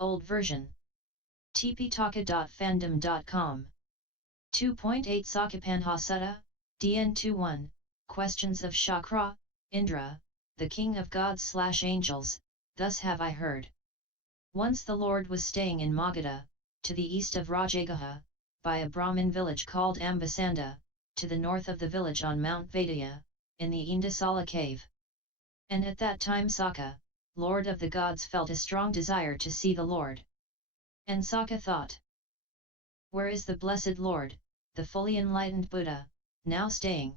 Old version. tptaka.fandom.com 2.8 Sakapanha Sutta, DN21, Questions of Chakra, Indra, the king of gods/angels, thus have I heard. Once the Lord was staying in Magadha, to the east of Rajagaha, by a Brahmin village called Ambasanda, to the north of the village on Mount Vaidya, in the Indasala cave. And at that time Sakka, Lord of the gods, felt a strong desire to see the Lord. And Sakka thought, where is the blessed Lord, the fully enlightened Buddha, now staying?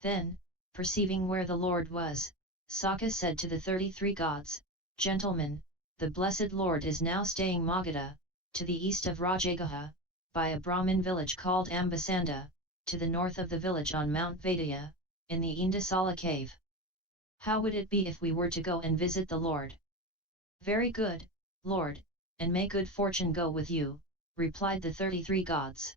Then, perceiving where the Lord was, Sakka said to the 33 gods, Gentlemen, the blessed Lord is now staying Magadha, to the east of Rajagaha, by a Brahmin village called Ambasanda, to the north of the village on Mount Vaidya, in the Indasala cave. How would it be if we were to go and visit the Lord? Very good, Lord, and may good fortune go with you, replied the 33 gods.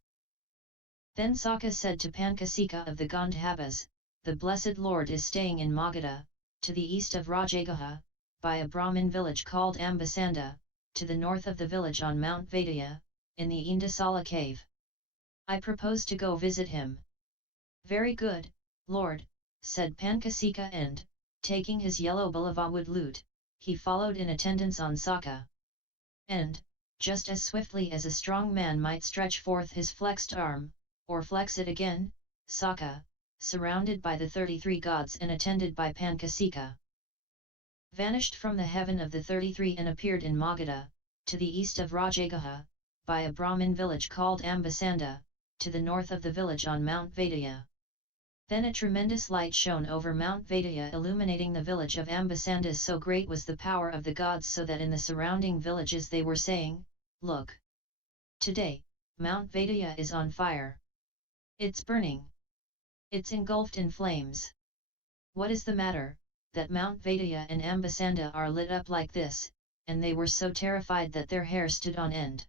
Then Sakka said to Pancasikha of the Gandhabas, the blessed Lord is staying in Magadha, to the east of Rajagaha, by a Brahmin village called Ambasanda, to the north of the village on Mount Vaidya, in the Indasala cave. I propose to go visit him. Very good, Lord, said Pancasikha, and, taking his yellow Balawa lute, he followed in attendance on Sakka. And, just as swiftly as a strong man might stretch forth his flexed arm, or flex it again, Sakka, surrounded by the 33 gods and attended by Pancasikha, vanished from the heaven of the 33 and appeared in Magadha, to the east of Rajagaha, by a Brahmin village called Ambasanda, to the north of the village on Mount Vaidya. Then a tremendous light shone over Mount Vaidya, illuminating the village of Ambasanda. So great was the power of the gods, so that in the surrounding villages they were saying, Look! Today, Mount Vaidya is on fire. It's burning. It's engulfed in flames. What is the matter, that Mount Vaidya and Ambasanda are lit up like this? And they were so terrified that their hair stood on end.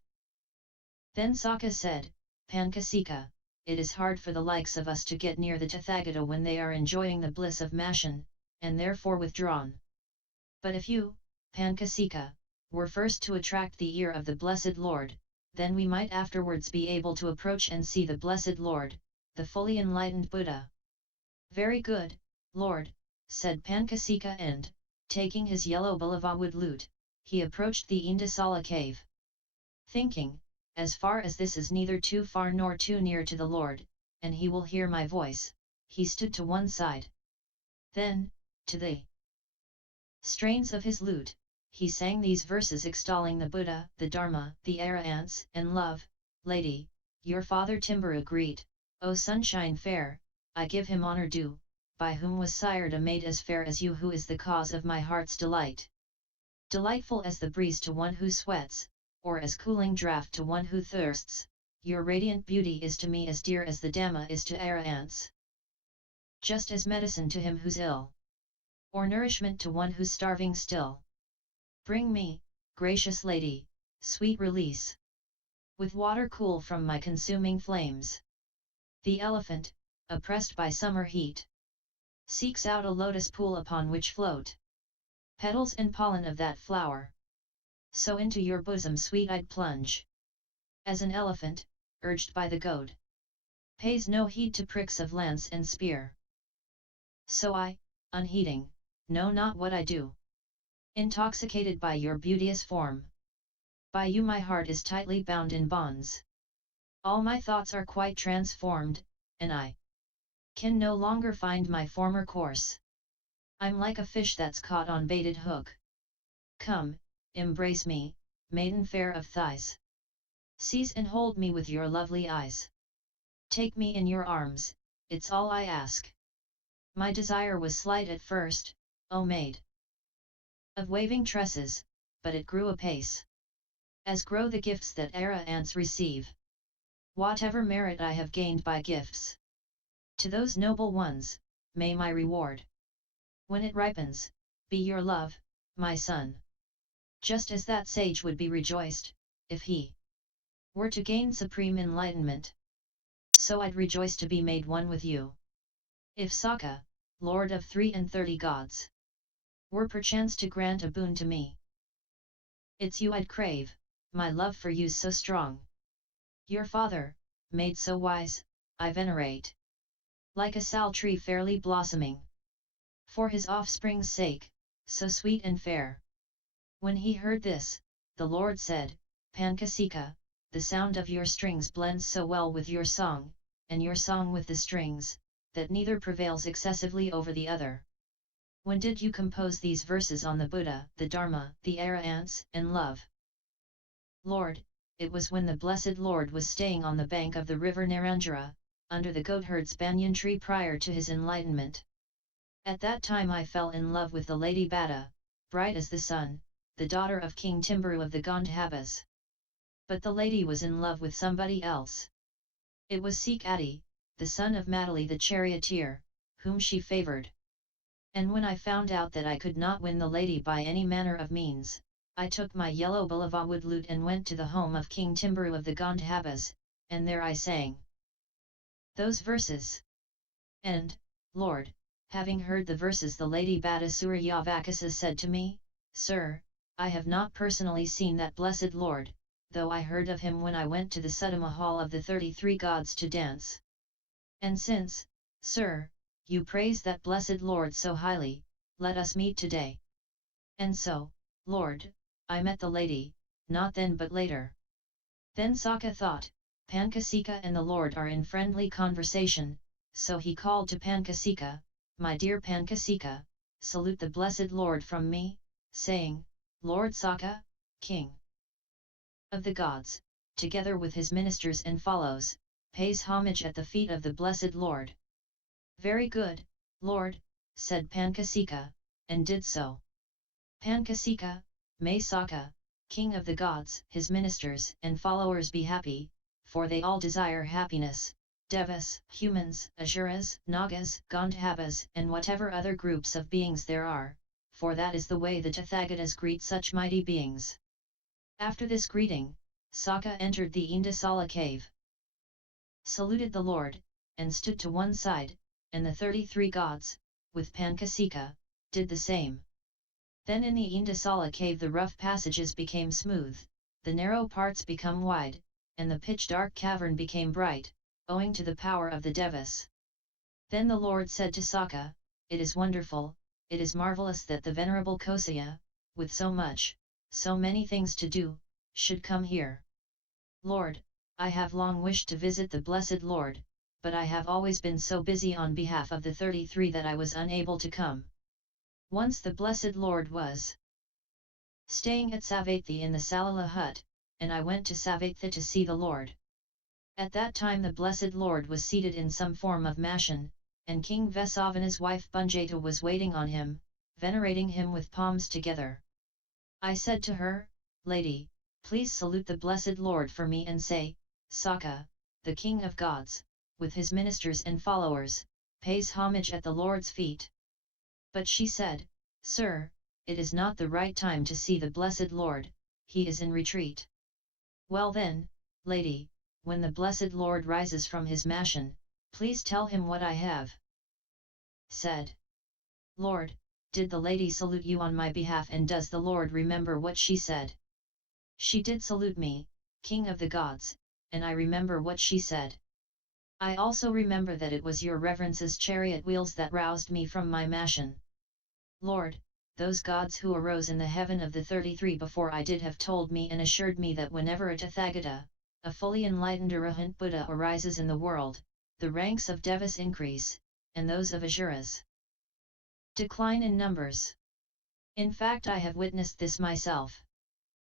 Then Sakka said, Pancasikha, it is hard for the likes of us to get near the Tathagata when they are enjoying the bliss of Mashan, and therefore withdrawn. But if you, Pancasikha, were first to attract the ear of the blessed Lord, then we might afterwards be able to approach and see the blessed Lord, the fully enlightened Buddha. Very good, Lord, said Pancasikha, and, taking his yellow Balawa lute, he approached the Indasala cave. Thinking, as far as this is neither too far nor too near to the Lord, and he will hear my voice, he stood to one side. Then, to the strains of his lute, he sang these verses extolling the Buddha, the Dharma, the Arahants, and love. Lady, your father Timburu greet, O sunshine fair, I give him honor due, by whom was sired a maid as fair as you, who is the cause of my heart's delight. Delightful as the breeze to one who sweats, or as cooling draught to one who thirsts, your radiant beauty is to me as dear as the Dhamma is to Arahants. Just as medicine to him who's ill, or nourishment to one who's starving still. Bring me, gracious lady, sweet release, with water cool from my consuming flames. The elephant, oppressed by summer heat, seeks out a lotus pool upon which float petals and pollen of that flower. So into your bosom sweet I'd plunge, as an elephant, urged by the goad, pays no heed to pricks of lance and spear. So I, unheeding, know not what I do. Intoxicated by your beauteous form, by you my heart is tightly bound in bonds. All my thoughts are quite transformed, and I can no longer find my former course. I'm like a fish that's caught on baited hook. Come, embrace me, maiden fair of thighs. Seize and hold me with your lovely eyes. Take me in your arms, it's all I ask. My desire was slight at first, O maid of waving tresses, but it grew apace, as grow the gifts that Arahants receive. Whatever merit I have gained by gifts, to those noble ones, may my reward, when it ripens, be your love, my son. Just as that sage would be rejoiced, if he were to gain supreme enlightenment, so I'd rejoice to be made one with you. If Sakka, Lord of 33 gods, were perchance to grant a boon to me, It's you I'd crave, my love for you's so strong. Your father, maid so wise, I venerate. Like a sal-tree fairly blossoming. For his offspring's sake, so sweet and fair. When he heard this, the Lord said, Pancasikha, the sound of your strings blends so well with your song, and your song with the strings, that neither prevails excessively over the other. When did you compose these verses on the Buddha, the Dharma, the Arahants, and love? Lord, it was when the Blessed Lord was staying on the bank of the river Narandjara, under the goatherd's banyan tree prior to his enlightenment. At that time I fell in love with the Lady Bada, bright as the sun, the daughter of King Timbaru of the Gandhabas. But the lady was in love with somebody else. It was Sikati, the son of Matali the charioteer, whom she favoured. And when I found out that I could not win the lady by any manner of means, I took my yellow balava wood lute and went to the home of King Timbaru of the Gandhabas, and there I sang those verses. And, Lord, having heard the verses, the lady Bhattacharya Vakasa said to me, Sir, I have not personally seen that blessed Lord, though I heard of him when I went to the Sutta Hall of the 33 gods to dance. And since, Sir, you praise that blessed Lord so highly, let us meet today. And so, Lord, I met the lady, not then but later. Then Sakka thought, Pancasikha and the Lord are in friendly conversation, so he called to Pancasikha, My dear Pancasikha, salute the blessed Lord from me, saying, Lord Sakka, King of the gods, together with his ministers and follows, pays homage at the feet of the blessed Lord. Very good, Lord, said Pancasikha, and did so. Pancasikha, may Sakka, King of the gods, his ministers and followers be happy, for they all desire happiness, devas, humans, asuras, nagas, gandhabas, and whatever other groups of beings there are, for that is the way the Tathagatas greet such mighty beings. After this greeting, Sakka entered the Indasala cave, saluted the Lord, and stood to one side, and the 33 gods, with Pancasikha, did the same. Then in the Indasala cave the rough passages became smooth, the narrow parts become wide, and the pitch-dark cavern became bright, owing to the power of the devas. Then the Lord said to Sakka, It is wonderful, it is marvellous that the venerable Kosaya, with so many things to do, should come here. Lord, I have long wished to visit the blessed Lord, but I have always been so busy on behalf of the 33 that I was unable to come. Once the blessed Lord was staying at Savatthi in the Salala hut, and I went to Savatthi to see the Lord. At that time the blessed Lord was seated in some form of mashan, and King Vesavana's wife Bunjata was waiting on him, venerating him with palms together. I said to her, Lady, please salute the blessed Lord for me and say, Sakka, the King of gods, with his ministers and followers, pays homage at the Lord's feet. But she said, Sir, it is not the right time to see the blessed Lord, he is in retreat. Well then, lady, when the blessed Lord rises from his mashan, please tell him what I have said. Lord, did the lady salute you on my behalf, and does the Lord remember what she said? She did salute me, King of the gods, and I remember what she said. I also remember that it was your reverence's chariot wheels that roused me from my mashan. Lord, those gods who arose in the heaven of the 33 before I did have told me and assured me that whenever a Tathagata, a fully enlightened Arahant Buddha arises in the world, the ranks of devas increase, and those of asuras decline in numbers. In fact, I have witnessed this myself.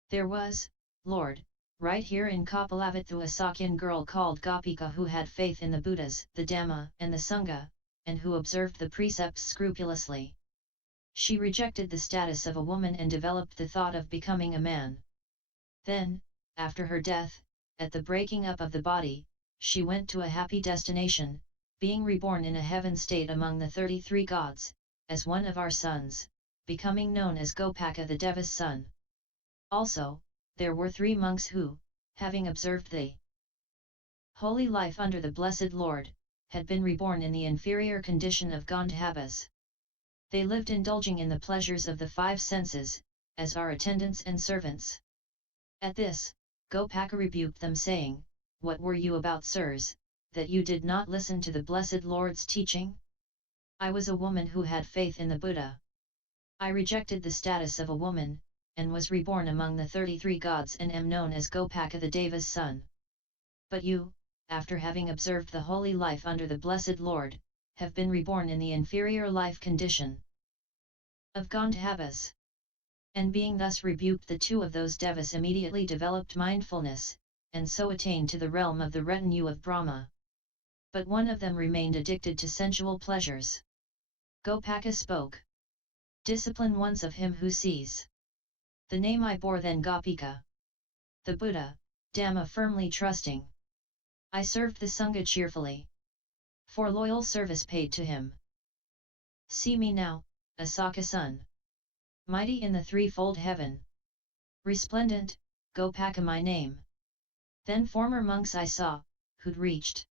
There was, Lord, right here in Kapilavatthu a Sakyan girl called Gopika who had faith in the Buddhas, the Dhamma, and the Sangha, and who observed the precepts scrupulously. She rejected the status of a woman and developed the thought of becoming a man. Then, after her death, at the breaking up of the body, she went to a happy destination, being reborn in a heaven state among the 33 gods, as one of our sons, becoming known as Gopaka the Deva's son. Also, there were 3 monks who, having observed the holy life under the blessed Lord, had been reborn in the inferior condition of Gandhabas. They lived indulging in the pleasures of the 5 senses, as our attendants and servants. At this, Gopaka rebuked them saying, "What were you about, sirs, that you did not listen to the blessed Lord's teaching? I was a woman who had faith in the Buddha. I rejected the status of a woman, and was reborn among the 33 gods and am known as Gopaka the Deva's son. But you, after having observed the holy life under the blessed Lord, have been reborn in the inferior life condition of Gandhabas." And being thus rebuked, the two of those devas immediately developed mindfulness, and so attained to the realm of the retinue of Brahma. But one of them remained addicted to sensual pleasures. Gopaka spoke. "Discipline once of him who sees. The name I bore then Gopika. The Buddha, Dhamma firmly trusting. I served the Sangha cheerfully. For loyal service paid to him. See me now, a Sakka son. Mighty in the threefold heaven. Resplendent, Gopaka my name. Then former monks I saw, who'd reached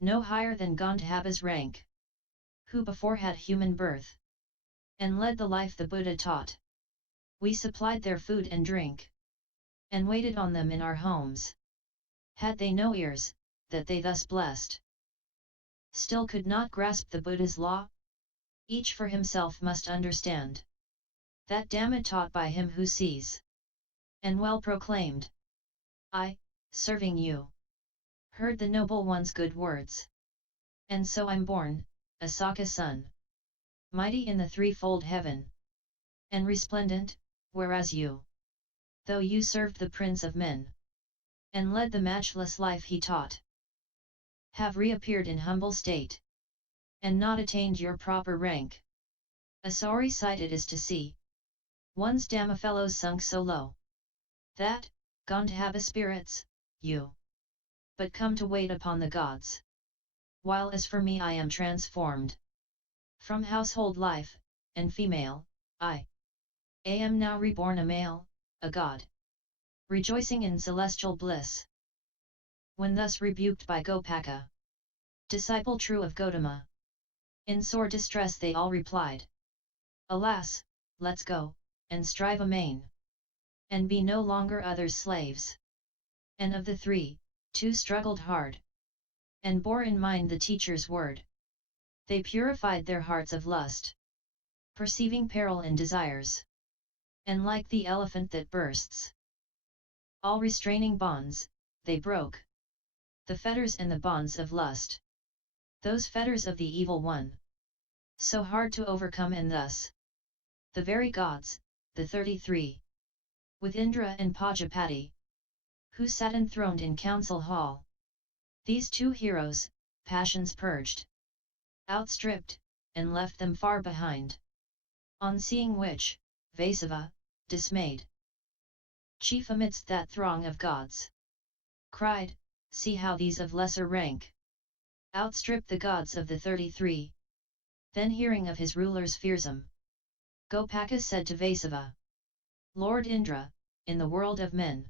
no higher than Gandhaba's rank. Who before had human birth. And led the life the Buddha taught. We supplied their food and drink. And waited on them in our homes. Had they no ears, that they thus blessed. Still could not grasp the Buddha's law? Each for himself must understand. That Dhamma taught by him who sees. And well proclaimed. I, serving you. Heard the noble one's good words. And so I'm born, a Sakka son. Mighty in the threefold heaven. And resplendent, whereas you. Though you served the Prince of Men. And led the matchless life he taught. Have reappeared in humble state. And not attained your proper rank. A sorry sight it is to see. One's Dhamma fellows sunk so low. That, Gandhaba spirits, you. But come to wait upon the gods. While as for me I am transformed. From household life, and female, I am now reborn a male, a god. Rejoicing in celestial bliss. When thus rebuked by Gopaka, disciple true of Gautama, in sore distress they all replied. Alas, let's go, and strive amain. And be no longer others' slaves. And of the three, 2 struggled hard. And bore in mind the teacher's word. They purified their hearts of lust. Perceiving peril in desires. And like the elephant that bursts all restraining bonds, they broke the fetters and the bonds of lust. Those fetters of the evil one. So hard to overcome, and thus the very gods, the 33, with Indra and Pajapati, who sat enthroned in council hall. These 2 heroes, passions purged, outstripped, and left them far behind. On seeing which, Vasava, dismayed, chief amidst that throng of gods, cried, "See how these of lesser rank outstrip the gods of the 33. Then hearing of his ruler's fearsome, Gopaka said to Vasava, "Lord Indra, in the world of men,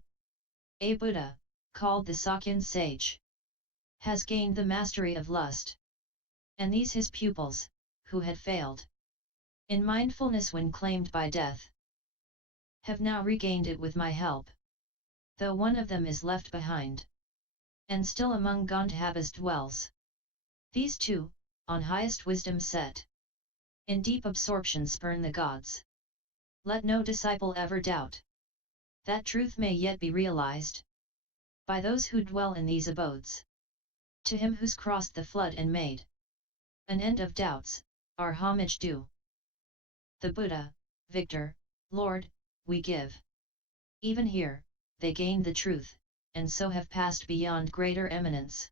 a Buddha, called the Sakyan sage, has gained the mastery of lust. And these his pupils, who had failed in mindfulness when claimed by death, have now regained it with my help. Though one of them is left behind, and still among Gandhabas dwells. These 2, on highest wisdom set, in deep absorption spurn the gods. Let no disciple ever doubt that truth may yet be realized by those who dwell in these abodes. To him who's crossed the flood and made an end of doubts, our homage due. The Buddha, Victor, Lord, we give." Even here, they gained the truth, and so have passed beyond greater eminence.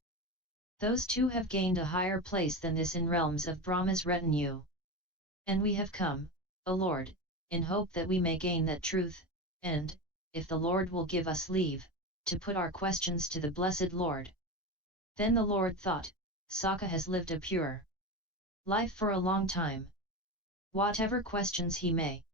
Those 2 have gained a higher place than this in realms of Brahma's retinue. And we have come, O Lord, in hope that we may gain that truth, and, if the Lord will give us leave, to put our questions to the blessed Lord. Then the Lord thought, Sakka has lived a pure life for a long time. Whatever questions he may